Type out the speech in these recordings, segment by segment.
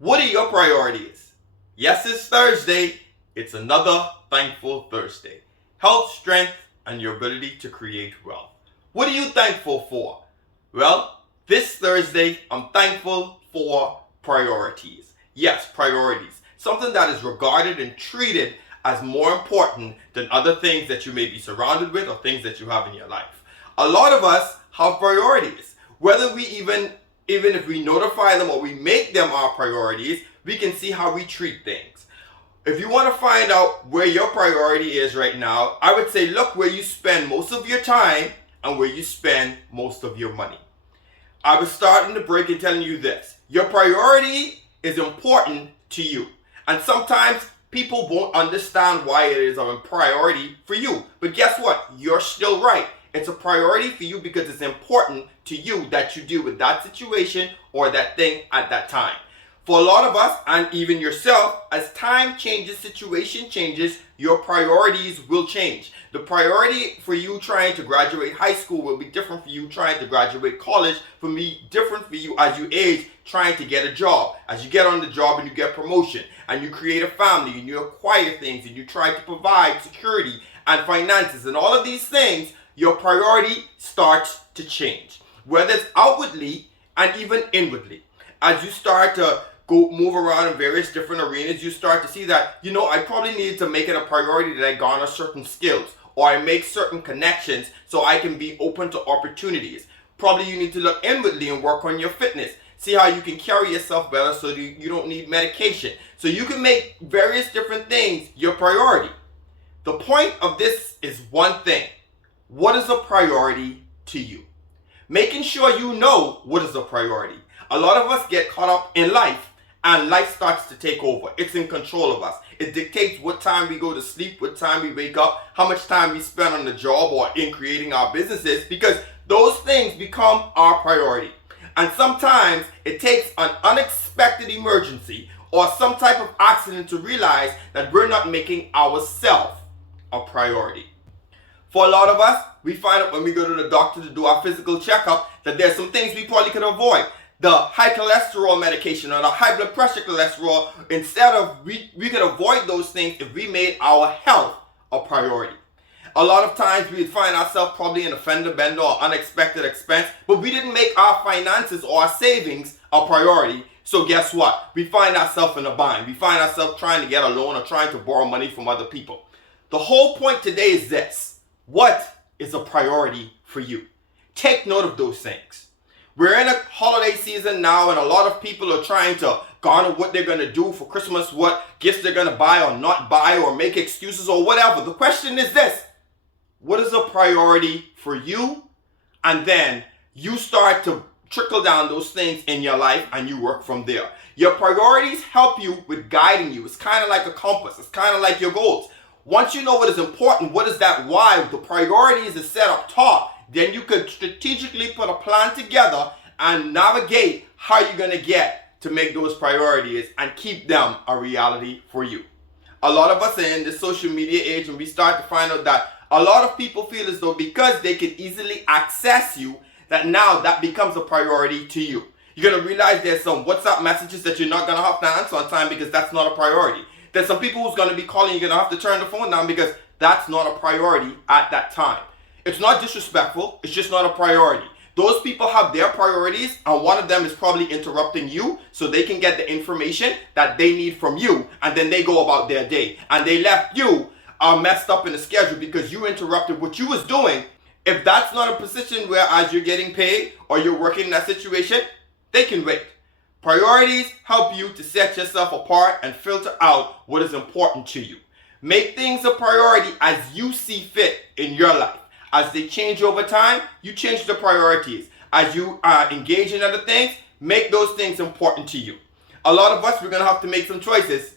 What are your priorities? Yes, it's Thursday. It's another thankful Thursday. Health, strength, and your ability to create wealth. What are you thankful for? Well, this Thursday, I'm thankful for priorities. Yes, priorities. Something that is regarded and treated as more important than other things that you may be surrounded with or things that you have in your life. A lot of us have priorities. Whether we even if we notify them or we make them our priorities, we can see how we treat things. If you want to find out where your priority is right now, I would say look where you spend most of your time and where you spend most of your money. I was starting the break and telling you this. Your priority is important to you. And sometimes people won't understand why it is a priority for you. But guess what? You're still right. It's a priority for you because it's important to you that you deal with that situation or that thing at that time. For a lot of us, and even yourself, as time changes, situation changes, your priorities will change. The priority for you trying to graduate high school will be different for you trying to graduate college, for me different for you as you age trying to get a job. As you get on the job and you get promotion and you create a family and you acquire things and you try to provide security and finances and all of these things, your priority starts to change, whether it's outwardly and even inwardly. As you start to move around in various different arenas, you start to see that, I probably need to make it a priority that I garner certain skills or I make certain connections so I can be open to opportunities. Probably you need to look inwardly and work on your fitness. See how you can carry yourself better so you don't need medication. So you can make various different things your priority. The point of this is one thing. What is a priority to you? Making sure you know what is a priority. A lot of us get caught up in life and life starts to take over. It's in control of us. It dictates what time we go to sleep, what time we wake up, how much time we spend on the job or in creating our businesses, because those things become our priority. And sometimes it takes an unexpected emergency or some type of accident to realize that we're not making ourselves a priority. For a lot of us, we find out when we go to the doctor to do our physical checkup that there's some things we probably could avoid. The high cholesterol medication or the high blood pressure cholesterol, instead of, we could avoid those things if we made our health a priority. A lot of times we find ourselves probably in a fender bender or unexpected expense, but we didn't make our finances or our savings a priority. So guess what? We find ourselves in a bind. We find ourselves trying to get a loan or trying to borrow money from other people. The whole point today is this. What is a priority for you? Take note of those things. We're in a holiday season now and a lot of people are trying to garner what they're going to do for Christmas, what gifts they're going to buy or not buy or make excuses or whatever. The question is this. What is a priority for you? And then you start to trickle down those things in your life and you work from there. Your priorities help you with guiding you. It's kind of like a compass. It's kind of like your goals. Once you know what is important, what is that why, the priorities is set up top, then you could strategically put a plan together and navigate how you're going to get to make those priorities and keep them a reality for you. A lot of us are in the social media age and we start to find out that a lot of people feel as though because they can easily access you, that now that becomes a priority to you. You're going to realize there's some WhatsApp messages that you're not going to have to answer on time because that's not a priority. There's some people who's going to be calling, you're going to have to turn the phone down because that's not a priority at that time. It's not disrespectful, it's just not a priority. Those people have their priorities and one of them is probably interrupting you so they can get the information that they need from you and then they go about their day. And they left you messed up in the schedule because you interrupted what you was doing. If that's not a position where as you're getting paid or you're working in that situation, they can wait. Priorities help you to set yourself apart and filter out what is important to you. Make things a priority as you see fit in your life. As they change over time, you change the priorities. As you engage in other things, make those things important to you. A lot of us, we're going to have to make some choices.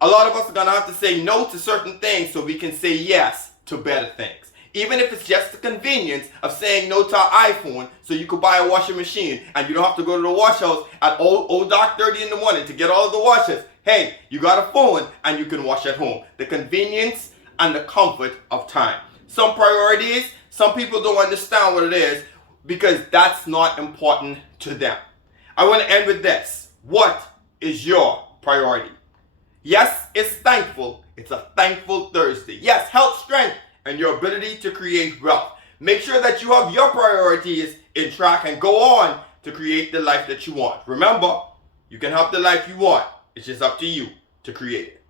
A lot of us are going to have to say no to certain things so we can say yes to better things. Even if it's just the convenience of saying no to our iPhone so you could buy a washing machine and you don't have to go to the wash house at old dark 30 in the morning to get all of the washes. Hey, you got a phone and you can wash at home. The convenience and the comfort of time. Some priorities, some people don't understand what it is because that's not important to them. I want to end with this. What is your priority. Yes, it's thankful. It's a thankful Thursday. Yes, health, strength, and your ability to create wealth. Make sure that you have your priorities in track and go on to create the life that you want. Remember, you can have the life you want. It's just up to you to create it.